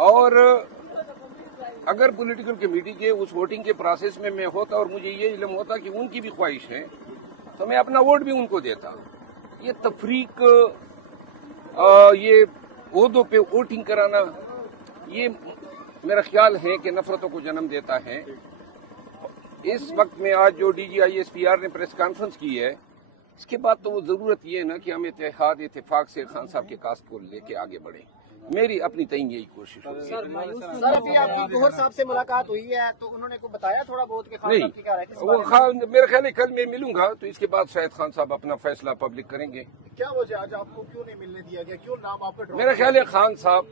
اور اگر political committee کے اس ووٹنگ کے پروسیس میں ہوتا اور مجھے یہ علم ہوتا کہ ان کی بھی خواہش ہے تو میں اپنا ووٹ بھی ان کو دیتا. یہ تفریق، یہ عہدوں پہ ووٹنگ کرانا، یہ میرا خیال ہے کہ نفرتوں کو جنم دیتا ہے. اس وقت میں آج جو D G I S P R نے پریس کانفرنس کی ہے، اس کے بعد تو وہ ضرورت یہ ہے نا کہ ہم اتفاق سے خان صاحب کے کاسٹ کو لے کے آگے بڑھیں. میری اپنی تئیں یہی کوشش ہے. سر ابھی آپ کی گوہر صاحب سے ملاقات ہوئی ہے تو انہوں نے کو بتایا تھوڑا بہت کہ خان صاحب کی کیا رائے ہے؟ وہ میرا خیال ہے کل میں ملوں گا تو اس کے بعد شاید خان صاحب اپنا فیصلہ پبلک کریں گے. کیا وجہ آج آپ کو کیوں نہیں ملنے دیا گیا، کیوں نام آپ کا؟ میرا خیال ہے خان صاحب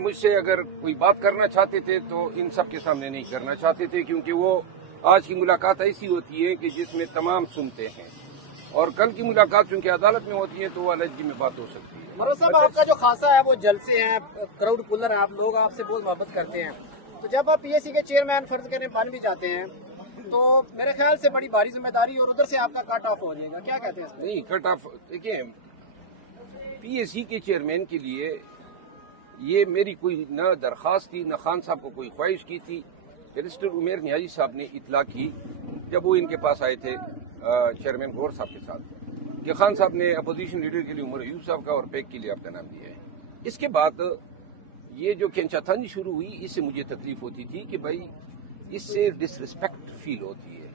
مجھ سے اگر کوئی بات کرنا چاہتے تھے تو ان سب کے سامنے نہیں کرنا چاہتے تھے، کیونکہ وہ آج کی ملاقات ایسی ہوتی ہے کہ جس میں تمام سنتے ہیں، اور کل کی ملاقات چونکہ عدالت میں ہوتی ہے تو وہ علیحدگی میں بات ہو سکتی ہے. مروت صاحب، آپ کا جو خاصا ہے وہ جلسے ہیں، کراؤڈ پولر ہیں، آپ لوگ آپ سے بہت محبت کرتے ہیں، تو جب آپ پی ایس سی کے چیئرمین فرض کرنے بن بھی جاتے ہیں تو میرے خیال سے بڑی بھاری ذمہ داری اور ادھر سے آپ کا کٹ آف ہو جائے گا، کیا کہتے ہیں اس میں؟ نہیں، کٹ آف دیکھیں، پی ایس سی کے چیئرمین کے لیے یہ میری کوئی نہ درخواست تھی، نہ خان صاحب کو کوئی خواہش کی تھی. بیرسٹر عمیر نیازی صاحب نے اطلاع کی جب وہ ان کے پاس آئے تھے چیئرمین گور صاحب کے ساتھ کہ خان صاحب نے اپوزیشن لیڈر کے لیے عمر ایوب صاحب کا اور پیک کے لیے آپ کا نام دیا ہے. اس کے بعد یہ جو کھینچاتھانی شروع ہوئی، اس سے مجھے تکلیف ہوتی تھی کہ بھائی اس سے ڈس رسپیکٹ فیل ہوتی ہے،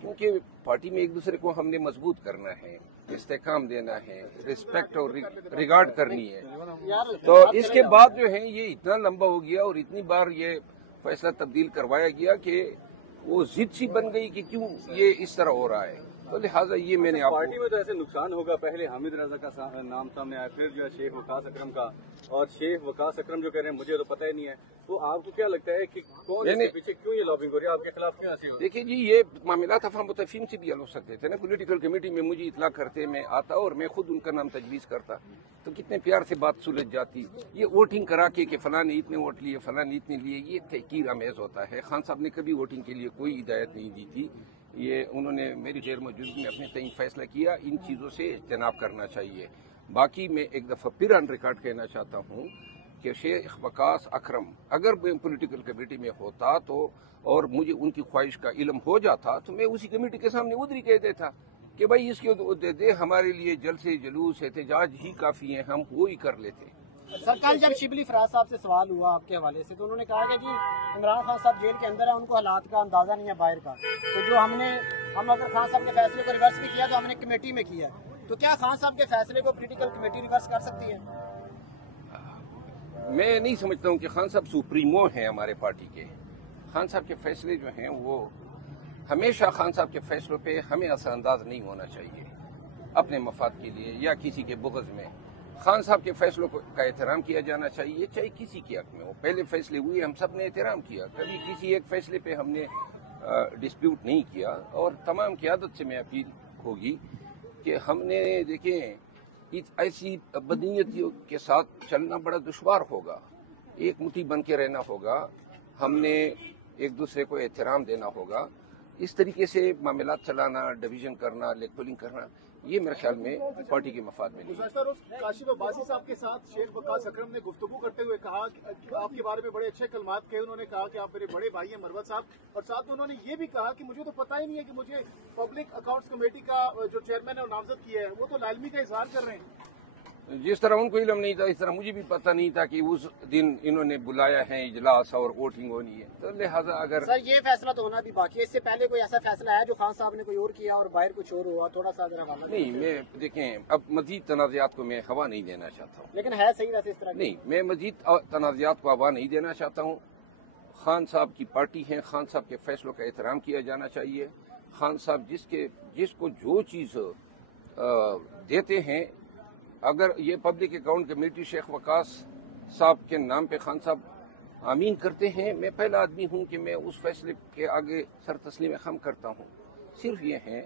کیونکہ پارٹی میں ایک دوسرے کو ہم نے مضبوط کرنا ہے، استحکام دینا ہے، رسپیکٹ اور ریگارڈ کرنی ہے. تو اس کے بعد جو ہے یہ اتنا لمبا ہو گیا اور اتنی بار یہ فیصلہ تبدیل کروایا گیا کہ وہ ضد سی بن گئی کہ کیوں یہ اس طرح ہو رہا ہے. تو لہٰذا یہ میں نے پارٹی میں تو ایسے نقصان ہوگا. پہلے حامد رضا کا نام سامنے آیا، پھر جو ہے شیخ وقاص اکرم کا، اور شیخ وقاص اکرم جو کہہ رہے ہیں مجھے تو پتہ ہی نہیں ہے. تو آپ کو کیا لگتا ہے کہ کون اس کے پیچھے کیوں یہ لابنگ ہو رہی ہے، آپ کے خلاف کیوں ایسی ہو رہی ہے؟ دیکھیے جی، یہ معاملات افہام و تفہیم سے بھی حل ہو سکتے تھے نا. پولیٹیکل کمیٹی میں مجھے اطلاع کرتے، میں آتا اور میں خود ان کا نام تجویز کرتا تو کتنے پیار سے بات سلجھ جاتی. یہ ووٹنگ کرا کے کہ فلاں نے اتنے ووٹ لیے، فلاں نے اتنے لیے، یہ تحقیر آمیز ہوتا ہے. خان صاحب نے کبھی ووٹنگ کے لیے کوئی ہدایت نہیں دی تھی. یہ انہوں نے میری غیر موجودگی میں اپنے تئیں فیصلہ کیا. ان چیزوں سے اجتناب کرنا چاہیے. باقی میں ایک دفعہ پھر آن ریکارڈ کہنا چاہتا ہوں کہ شیخ وقاص اکرم اگر پولیٹیکل کمیٹی میں ہوتا تو اور مجھے ان کی خواہش کا علم ہو جاتا تو میں اسی کمیٹی کے سامنے ادھر ہی کہہ دیتا کہ بھائی اس کو دے دے، ہمارے لیے جلسے جلوس احتجاج ہی کافی ہیں، ہم وہی کر لیتے. سر کل جب شبلی فراز صاحب سے سوال ہوا آپ کے حوالے سے تو انہوں نے کہا کہ جی عمران خان صاحب جیل کے اندر ہیں، ان کو حالات کا اندازہ نہیں ہے باہر کا، تو جو ہم اگر خان صاحب کے فیصلے کو ریورس بھی کیا تو ہم نے کمیٹی میں کیا، تو کیا خان صاحب کے فیصلے کو پولیٹیکل کمیٹی ریورس کر سکتی ہے؟ میں نہیں سمجھتا ہوں کہ خان صاحب سپریمو ہیں ہمارے پارٹی کے. خان صاحب کے فیصلے جو ہیں وہ ہمیشہ، خان صاحب کے فیصلوں پہ ہمیں اثر انداز نہیں ہونا چاہیے اپنے مفاد کے لیے یا کسی کے بغض میں. خان صاحب کے فیصلوں کا احترام کیا جانا چاہیے، چاہے کسی کے حق میں ہو. پہلے فیصلے ہوئے، ہم سب نے احترام کیا، کبھی کسی ایک فیصلے پہ ہم نے ڈسپیوٹ نہیں کیا. اور تمام قیادت سے میں اپیل ہوگی کہ ہم نے دیکھیں ایسی بدنیتیوں کے ساتھ چلنا بڑا دشوار ہوگا، ایک مٹھی بن کے رہنا ہوگا، ہم نے ایک دوسرے کو احترام دینا ہوگا. اس طریقے سے معاملات چلانا، ڈویژن کرنا، لیگ پولنگ کرنا، یہ میرے خیال میں پارٹی کے مفاد میں نہیں. گزشتہ روز کاشف عباسی صاحب کے ساتھ شیخ وقاص اکرم نے گفتگو کرتے ہوئے کہا کہ آپ کے بارے میں بڑے اچھے کلمات کہے. انہوں نے کہا کہ آپ میرے بڑے بھائی ہیں مروت صاحب، اور ساتھ میں انہوں نے یہ بھی کہا کہ مجھے تو پتہ ہی نہیں ہے کہ مجھے پبلک اکاؤنٹس کمیٹی کا جو چیئرمین ہے وہ نامزد کیا ہے، وہ تو لالمی کا اظہار کر رہے ہیں. جس طرح ان کو علم نہیں تھا اس طرح مجھے بھی پتہ نہیں تھا کہ اس دن انہوں نے بلایا ہے اجلاس اور ووٹنگ ہونی ہے. تو لہٰذا اگر سر یہ فیصلہ تو ہونا بھی باقی ہے، اس سے پہلے کوئی ایسا فیصلہ ہے جو خان صاحب نے کوئی اور کیا اور باہر کچھ اور ہوا، تھوڑا سا ذرا نہیں. میں دیکھیں اب مزید تنازعات کو میں ہوا نہیں دینا چاہتا ہوں، لیکن ہے صحیح ویسے اس طرح نہیں، میں مزید تنازعات کو ہوا نہیں دینا چاہتا ہوں. خان صاحب کی پارٹی ہے، خان صاحب کے فیصلوں کا احترام کیا جانا چاہیے. خان صاحب جس کو جو چیز دیتے ہیں، اگر یہ پبلک اکاؤنٹ کمیٹی شیخ وقاص صاحب کے نام پہ خان صاحب آمین کرتے ہیں، میں پہلا آدمی ہوں کہ میں اس فیصلے کے آگے سر تسلیم خم کرتا ہوں. صرف یہ ہے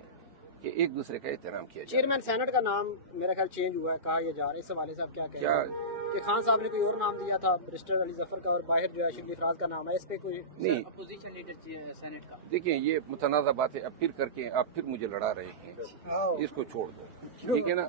کہ ایک دوسرے کا احترام کیا جائے. چیئرمین سینٹ کا نام میرا خیال چینج ہوا ہے، کہا یہ جا رہا ہے، اس حوالے سے آپ کیا کہیں گے کہ خان صاحب نے کوئی اور نام دیا تھا برسٹر علی ظفر کا اور باہر جو ہے شبلی فراز کا نام ہے، اس پہ کوئی نہیں؟ اپوزیشن لیڈر سینٹ کا دیکھیں یہ متنازع باتیں اب پھر کر کے آپ پھر مجھے لڑا رہے ہیں، اس کو چھوڑ دو، ٹھیک ہے نا.